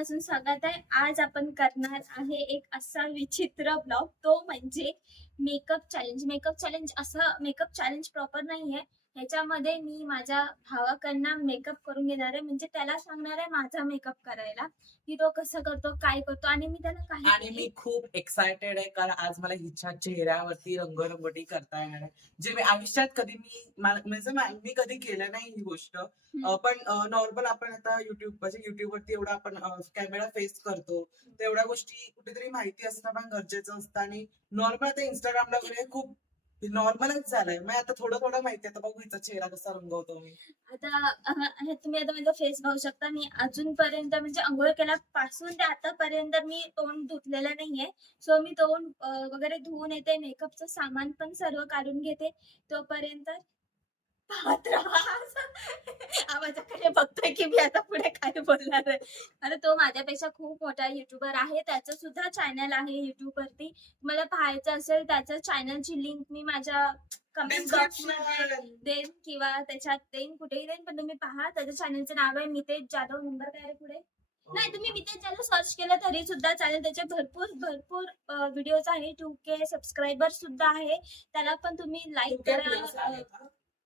मनापासून स्वागत आहे. आज आपण करणार आहे एक असा विचित्र ब्लॉग तो म्हणजे मेकअप चॅलेंज मेकअप चॅलेंज असं मेकअप चॅलेंज प्रॉपर नाहीये. ह्याच्यामध्ये मी माझ्या भावाकडनं मेकअप करून घेणार आहे. म्हणजे त्याला सांगणार आहे माझा मेकअप करायला. की तो कसं करतो काय करतो आणि मी त्याला आणि काही मी खूप एक्सायटेड आहे. कारण आज मला हिच्या चेहऱ्यावरती रंगरंगोटी करता येणार आहे. जे मी आयुष्यात कधी मी मला- म्हणजे मा- मी कधी केलं नाही ही गोष्ट. अं, पण नॉर्मल आपण आता युट्यूब म्हणजे युट्यूब वरती एवढा आपण कॅमेरा फेस करतो. तेवढ्या गोष्टी कुठेतरी माहिती असणं पण गरजेचं असतं. आणि नॉर्मल आता इंस्टाग्रामला वगैरे खूप नॉर्मलच झालंय. मग आता थोडं थोडं माहिती आता बघू हिचा चेहरा कसा रंगवतो मी. आता अह, हे तुम्ही आता माझा फेस पाहू शकता. मी अजूनपर्यंत म्हणजे आंघोळ केल्यापासून ते आतापर्यंत मी तोंड धुतलेलं नाहीये. सो मी तोंड अह, वगैरे धुवून येते. मेकअपचं सामान पण सर्व काढून घेते. तोपर्यंत पाहत राहा आवाजाकडे बघतोय की मी आता पुढे काय बोलणार आहे. आता तो माझ्यापेक्षा खूप मोठा युट्यूबर आहे. त्याचं सुद्धा चॅनल आहे युट्यूब वरती. मला पाहायचं असेल त्याच्या चॅनलची लिंक मी माझ्या कमेंट बॉक्समध्ये देईन किंवा त्याच्यात देईन. कुठेही देईन पण तुम्ही पहा. त्याच्या चॅनलचं नाव आहे मितेश जाधव. नंबर काय आहे पुढे? नाही तुम्ही मितेश जाधव सर्च केलं तरी सुद्धा चालेल. त्याचे भरपूर भरपूर व्हिडिओज आहे. टू के सबस्क्रायबर सुद्धा आहे. त्याला पण तुम्ही लाईक करा.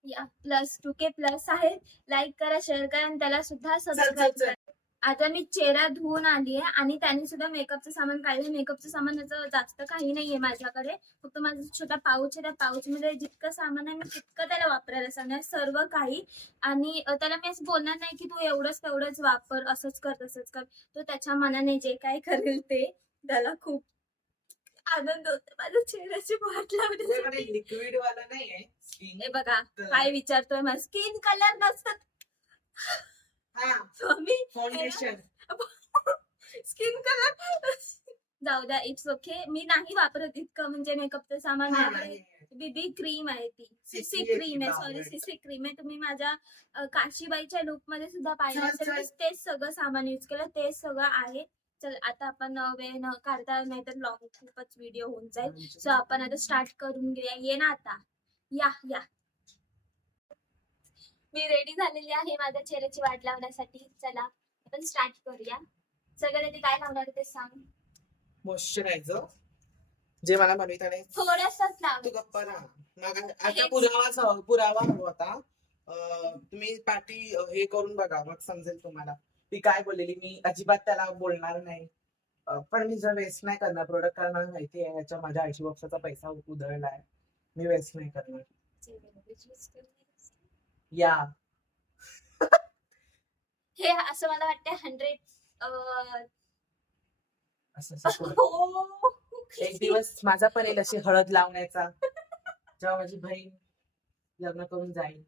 प्लस टू के प्लस आहे लाईक करा शेअर करा आणि त्याला सुद्धा सबस्क्राईब. करा. आता मी चेहरा धुवून आली आहे आणि त्याने सुद्धा मेकअपचं सामान काढलं मेकअपचं सामान याचं जास्त काही नाहीये माझ्याकडे. फक्त माझा छोटा पाऊच आहे. त्या पाऊच मध्ये जितकं सामान आहे मी तितकं त्याला वापरायला सांगणार सर्व काही. आणि त्याला मी असं बोलणार नाही की तू एवढंच तेवढंच वापर असंच कर तसंच कर. तो त्याच्या मनाने जे काय करेल ते त्याला खूप आनंद होतो माझ्या चेहऱ्याची वाट लावण्यासाठी. लिक्विड वाला नाहीये. स्किन हे बघा काय विचारतोय माझा? स्किन कलर नसतात. हा. स्किन कलर जाऊ द्या इट्स ओके मी नाही वापरत इतकं म्हणजे मेकअपचं सामान बीबी क्रीम आहे ती. सीसी क्रीम आहे सॉरी. सीसी क्रीम आहे. तुम्ही माझ्या काशीबाईच्या लुकमध्ये सुद्धा असेल. की तेच सगळं सामान युज केलं. तेच सगळं आहे. चल आता आपण वेळ न काढता नाही तर लॉंग खूपच व्हिडिओ होऊन जाईल. सो आपण आता स्टार्ट करून घेऊया. ये ना आता. या या. मी रेडी झालेली आहे माझ्या चेहऱ्याची वाट लावण्यासाठी. चला आपण स्टार्ट करूया. सगळं ते काय लावणार ते सांग. मॉइश्चरायझर जे मला बनविताने थोडंसंच लाव. तू गप्पा राहा. मग आता हेच. पुरावा पुरावा हवा होता. अं, तुम्ही पाठी हे करून बघा मग समजेल तुम्हाला. ती काय बोललेली? मी अजिबात त्याला बोलणार नाही. अं, पण मी जर वेस्ट नाही करणार प्रोडक्ट कारण मला माहिती आहे याच्या माझ्या आयशी बॉक्सचा पैसा उधळलाय. मी वेस्ट नाही करणार. या. हे असं मला वाटतं हंड्रेड असं असं करू. एक दिवस माझा पण येईल अशी हळद लावण्याचा. जेव्हा माझी बहीण लग्न करून जाईल.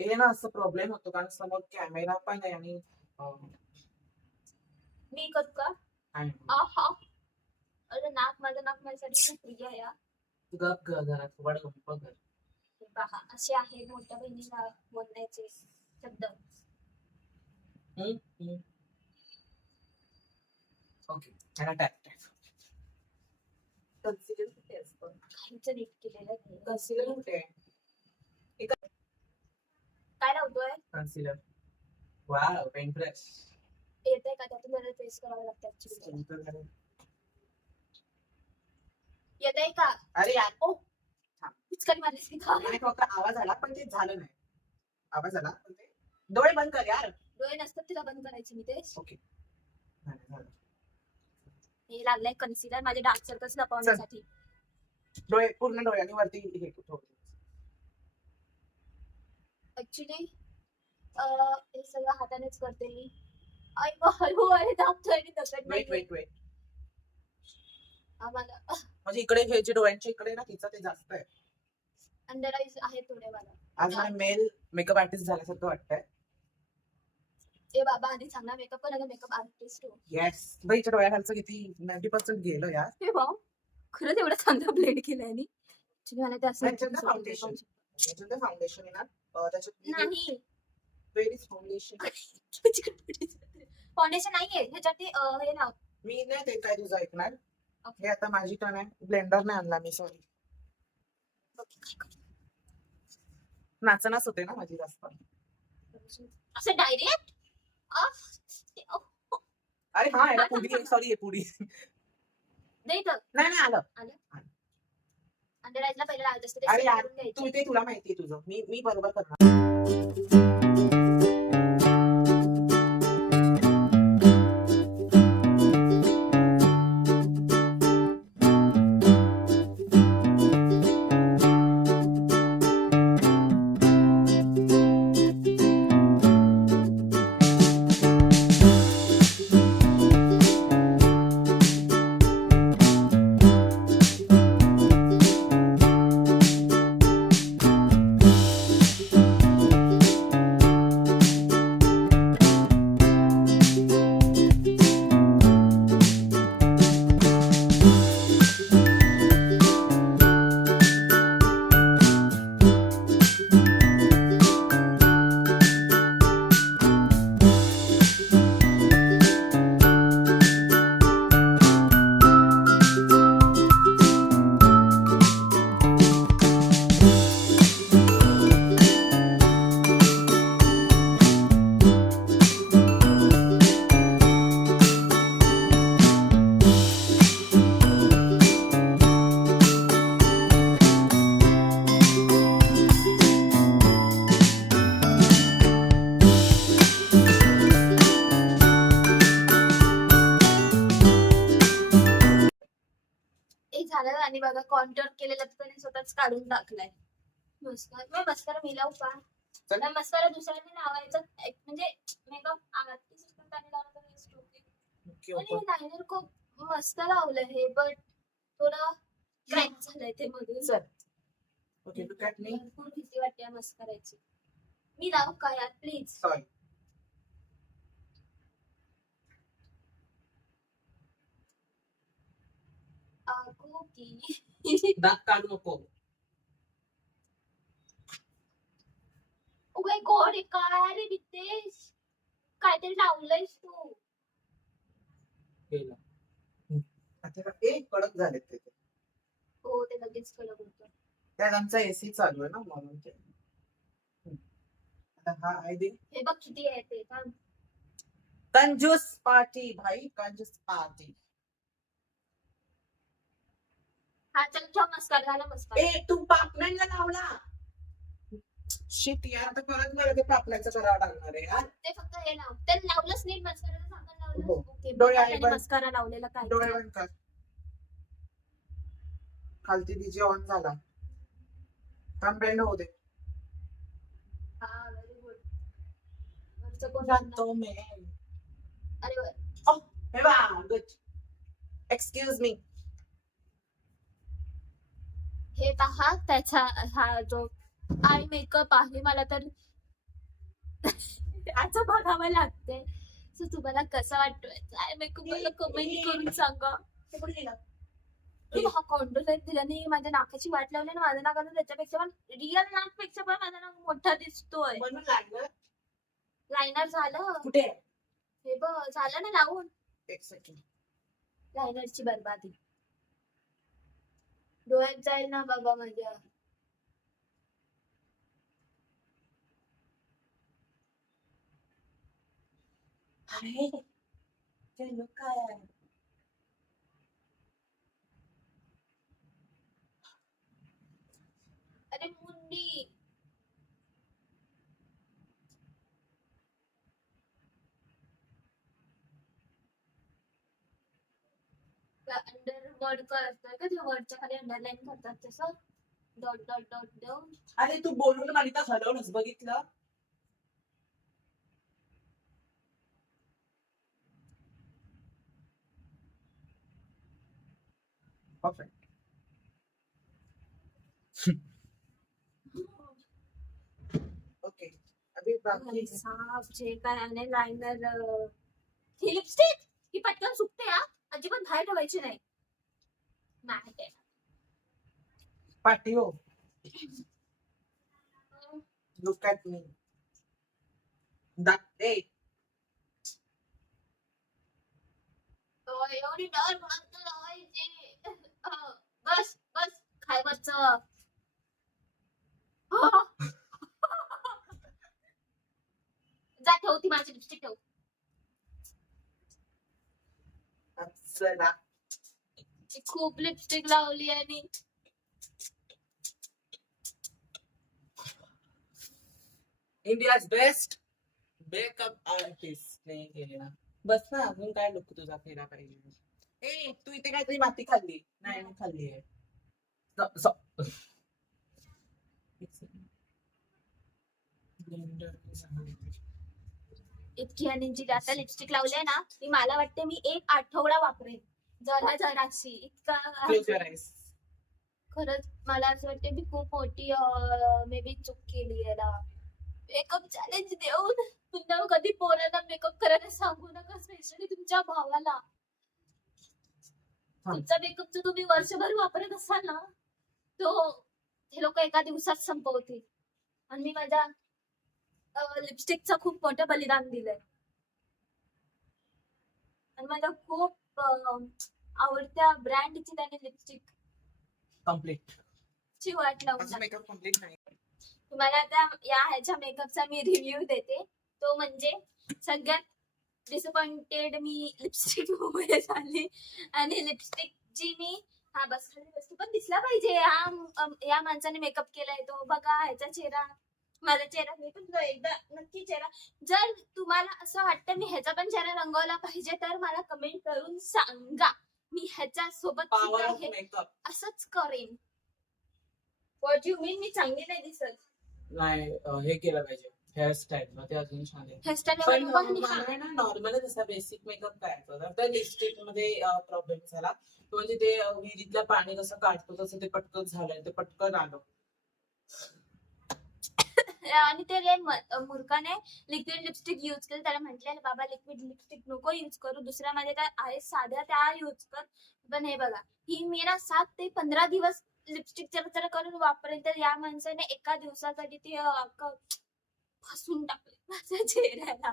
हे ना असं प्रॉब्लेम होतो कारण समोर कॅमेरा पण आहे आणि अं, मी करू का? आणि आहा. अरे नाक माझं नाक माझ्यासाठी खूप प्रिय आहे हा. गप ग घरात थोडं गप्प कर हे पहा असे आहे मोठ्या बहिणीला बोलण्याचे शब्द. हम्म, हम्म. ओके त्याला टॅप टॅप कन्सिलर कुठे असतं काहीच नीट केलेलं नाही कन्सिलर कुठे आहे काय लावतोय? कन्सिलर वा पेन ब्रश येतंय का? त्यातून मला ट्रेस करावं लागतं ऍक्च्युली येतंय का? अरे! यार ओ! पिचकारी मारलीस मी का? नाही फक्त आवाज आला पण ते झालं नाही. आवाज आला पण ते डोळे बंद कर यार. डोळे नसतात तिला बंद करायचे मी ते. ओके झालं, झालं. हे लागलंय कन्सिलर माझे डार्क सर्कल्स लपवण्यासाठी. डोळे पूर्ण डोळे आणि वरती हे ठेव. ऍक्च्युली हे सगळं हातानेच करते मी. आई गं, हळू अरे दाबतोय आणि दगड वेट नाहीये. वेट वेट आम्हाला. म्हणजे इकडे हे जे डोळ्यांच्या इकडे ना तिचं ते जास्त आहे. अंडर आईज आहे थोडे मला आज मला मेल मेकअप आर्टिस्ट झाल्यासारखं वाटतंय. ए बाबा आधी चांगला मेकअप कर मेकअप आर्टिस्ट हो. येस बाईच्या डोळ्याखालचं किती नाईन्टी पर्सेंट गेलं यार. हे वाव खरंच एवढं चांगलं ब्लेड केलंय आणि Actually मला ते असं ना foundation. त्याच्यात फाउंडेशन आहे ना अं, त्याच्यात नाही. व्हेरी फाउंडेशन फाउंडेशन नाहीये. ह्याच्यात ते अं, हे लाव. मी नाही ते काय तुझं ऐकणार. हे आता माझी टर्न आहे. ब्लेंडर नाही आणला मी सॉरी? नाचनाच होते ना माझी जास्त. असं डायरेक्ट अरे हा याला पुडी सॉरी पुडी नाही तर नाही नाही आलं. अंडर आईजला पहिलं लावत असते set घ्यायचं. तू ते तुला माहितीये तुझं मी मी बरोबर करणार स्वतःच काढून टाकलाय. मस्कर मग मस्करा मी लावू का मस्करा दुसऱ्याने लावायचं म्हणजे मेकअप लावलं. लायनर खूप मस्त लावलंय हे बट थोडं क्रॅक झालंय ते मधून. ओके. भरपूर भीती वाटते मस्कराची. मी लावू का यार प्लीज की. दात काढू नको. उगे गोड आहे काय रे नितेश काहीतरी लावलंयस तू केलं. हम्म. आता का- ए कडक झालेत ते हो ते लगेच कडक होतं त्यात आमचा एसी चालू आहे ना म्हणून ते हम्म. आता हा आहे दे हे बघ किती आहे ते थांब. कंजूस पार्टी भाई कंजूस पार्टी हा चल ठेव मस्कार झाला मस्कार ए तू पापण्यांना लावला शिट यार आता परत मला ते पापण्याचं करावं लागणार आहे यार ते फक्त हे लाव. ते लावलंच सांगायला लावलं हो. ओके डोळे बघा आहे त्याने बंद. मस्कारा लावलेला काय डोळे बंद कर. खालती डीजे ऑन झाला. थांब बेंड होऊ दे. हा व्हेरी गुड वरचं कोण जातो मी अरे वर हे बा गुड एक्सक्यूज मी हे पहा त्याचा हा जो आय मेकअप आहे मला तर त्याचं बघावं लागते सो तुम्हाला कसं वाटतोय? आय मेकअप मला कमेंट करून सांगा. हा दिल्याने माझ्या नाकाची वाट लावली ना माझ्या नाकाचं त्याच्यापेक्षा पण रिअल नाकपेक्षा पण माझा नाक मोठा दिसतोय. लायनर झालं. कुठे? हे बघ झालं ना लावून? लायनरची बरबादी. डोळ्यात जाईल ना बाबा माझ्या? अरे ते लोक काय आहे अरे मुंडी अंडर वर्ड करतोय का ते वर्डच्या खाली अंडरलाईन करतात तसं डॉट डॉट डॉट देऊन अरे तू बोलून मालिका हलवलंस बघितलं परफेक्ट ओके अभी बाकी अरे साप जे काय आणि लायनर ही लिपस्टिक ही पटकन सुकते हा? अजिबात बाहेर ठेवायची नाही. नाही पार्टी हो लुक ॲट मी ए एवढी डर म्हणत up? जा लिपस्टिक ठेव इंडियाज बेस्ट मेकअप आर्टिस्ट नाही केलेला बस ना अजून काय लुक तुझा फेरा पाहिजे ए तू इथे काहीतरी माती खाल्ली नाही खाल्ली आहे इतकी आणि जी आता लिपस्टिक लावली ना ती मला वाटते मी एक आठवडा वापरेन. जरा जराशी इतका. खरंच मला असं वाटते मी खूप मोठी मे बी चूक केली आहे ना. मेकअप चॅलेंज देऊन. पुन्हा कधी पोरांना मेकअप करायला सांगू नका स्पेशली तुमच्या भावाला. तुमचा मेकअप तुम्ही वर्षभर वापरत असाल ना. तो हे लोक एका दिवसात संपवतील. आणि मी माझ्या लिपस्टिकचं खूप मोठं बलिदान दिलंय. आणि माझ्या खूप आवडत्या ब्रँडची त्याने लिपस्टिक Complete. ची वाट लावून माझं मेकअप कंप्लीट नाही. तुम्हाला आता या ह्याच्या मेकअपचा मी रिव्ह्यू देते. तो म्हणजे सगळ्यात डिसअपॉइंटेड मी लिपस्टिक मुळे झाली आणि लिपस्टिक जी मी हा बस खाली पण दिसला पाहिजे. हा अम, या माणसाने मेकअप केलाय तो. बघा ह्याचा चेहरा. माझा चेहरा मी पण तो एकदा नक्की चेहरा. जर तुम्हाला असं वाटतं मी ह्याचा पण चेहरा रंगवला पाहिजे तर मला कमेंट करून सांगा. मी ह्याच्या सोबत सुद्धा हे असंच करेन. वॉट यू मीन मी चांगली नाही दिसत. नाही अं, हे केलं पाहिजे. हेअरस्टाईल ते अजून छान आहे. हेअरस्टाईल पण मला ना बेसिक मेकअप होता तर लिपस्टिकमध्ये प्रॉब्लेम झाला. म्हणजे ते विहिरीतलं पाणी कसं काढतो तसं ते पटकन झालंय. ते पटकन आलं. आणि ते रे लिक्विड लिपस्टिक युज केलं. त्याला म्हटलेलं बाबा लिक्विड लिपस्टिक नको युज करू. दुसऱ्या माझ्या त्या आहे साध्या त्या युज कर. पण हे बघा ही मी ना सात ते पंधरा दिवस लिपस्टिक जरा जरा करून वापरेल तर या माणसाने एका दिवसासाठी ती फसून टाकले माझ्या चेहऱ्याला.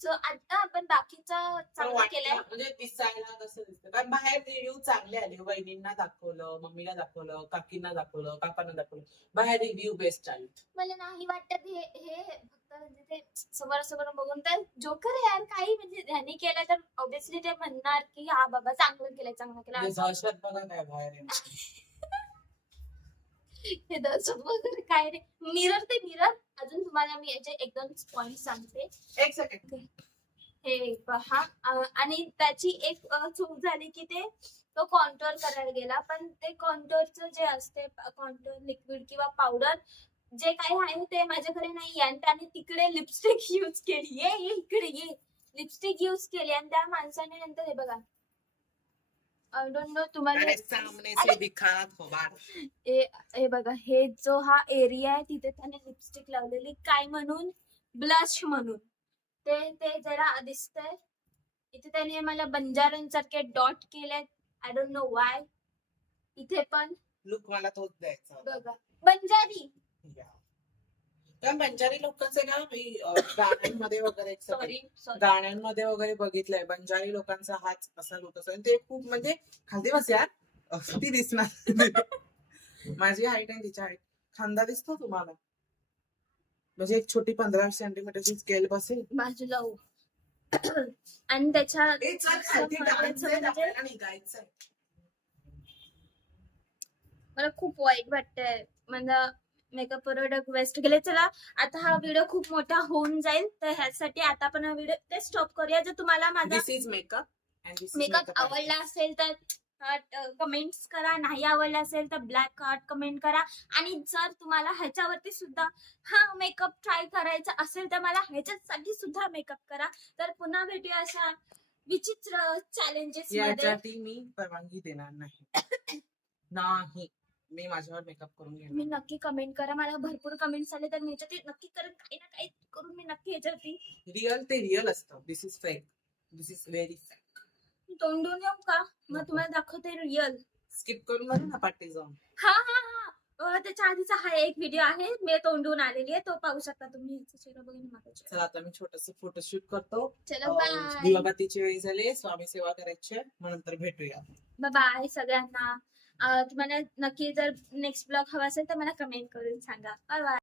सो आता आपण बाकीचं चांगलं केलंय. म्हणजे दिसायला कसं दिसतं. कारण बाहेर रिव्ह्यू चांगले आले. वहिनींना दाखवलं मम्मीला दाखवलं काकींना दाखवलं काकांना दाखवलं. बाहेर रिव्ह्यू बेस्ट आले. मला नाही वाटत हे हे फक्त म्हणजे ते समोरासमोर बघून तर जोकर यार. काही म्हणजे ह्याने केलं तर ऑब्विसली ते म्हणणार की हा बाबा चांगलं केलंय चांगलं केलं म्हणजे बघा काय बाहेर. हे दर्शक वगैरे काय रे? मिरर ते मिरर अजून तुम्हाला मी याचे एक दोन पॉइंट सांगते. एक सेकंड हे पहा. आणि त्याची एक चूक झाली की ते तो कॉन्टोर करायला गेला. पण ते कॉन्टोरचं जे असते कॉन्टोर लिक्विड किंवा पावडर जे काही आहे ते माझ्याकडे नाही आणि त्याने तिकडे लिपस्टिक युज केली. ये इकडे ये. लिपस्टिक युज केली. आणि त्या माणसाने नंतर हे बघा आय डोंट नो तुम्हाला अरे सामने से दिखा खोबार हे हे बघा हे जो हा एरिया आहे तिथे त्याने लिपस्टिक लावलेली काय म्हणून? ब्लश म्हणून. ते ते जरा दिसतंय. इथे त्याने मला बंजारांसारखे डॉट केले आय डोंट नो वाय इथे पण. लुक मला तोच द्यायचा होता. बघा. बंजारी. या. त्या बंजारी लोकांचे ना मी गाण्यांमध्ये वगैरे गाण्यांमध्ये वगैरे बघितलंय. बंजारी लोकांचा हाच असा लुक असतो. ते खूप म्हणजे खाली बस यार. ती दिसणार माझी हाईट आहे तिच्या हाईट खांदा दिसतो तुम्हाला? म्हणजे एक छोटी पंधरा सेंटीमीटरची स्केल बसेल. बाजूला हो आणि त्याच्या म्हणजे-. मला खूप वाईट वाटतंय. माझा मेकअप प्रोडक्ट वेस्ट गेले चला आता हा व्हिडिओ खूप मोठा होऊन जाईल. तर ह्यासाठी आता आपण हा व्हिडिओ ते स्टॉप करूया. जर तुम्हाला माझा मेकअप makeup आवडला असेल तर कमेंट्स करा. नाही आवडला असेल तर ब्लॅक हार्ट कमेंट करा. आणि जर तुम्हाला ह्याच्यावरती सुद्धा हा मेकअप ट्राय करायचा असेल तर मला ह्याच्यासाठी सुद्धा मेकअप करा. तर पुन्हा भेटूया अशा विचित्र चॅलेंजेस मध्ये. मी परवानगी देणार नाही. नाही. मी माझ्यावर मेकअप करून मी नक्की कमेंट करा. मला भरपूर कमेंट्स आले तर मी ह्याच्यात नक्की करेन काही ना काही करून मी नक्की ह्याच्यावरती रिअल ते रिअल असतं. This is fake this is very fake तोंडून येऊ का? मग. तुम्हाला दाखवते रिअल स्किप करून बघा ना पाठी जाऊन हा हा हा. अं, त्याच्या आधीचा हा एक व्हिडिओ आहे. मी तोंडून आलेली आहे. तो पाहू शकता तुम्ही. ह्याचा चेहरा बघून माझा चेहरा चला आता मी छोटस फोटोशूट करतो. चलो अं, बाय वेळ झाली. स्वामी सेवा करायची आहे. मग नंतर भेटूया. बाय सगळ्यांना. तुम्हाला नक्की जर नेक्स्ट ब्लॉग हवा असेल तर मला कमेंट करून सांगा. Bye bye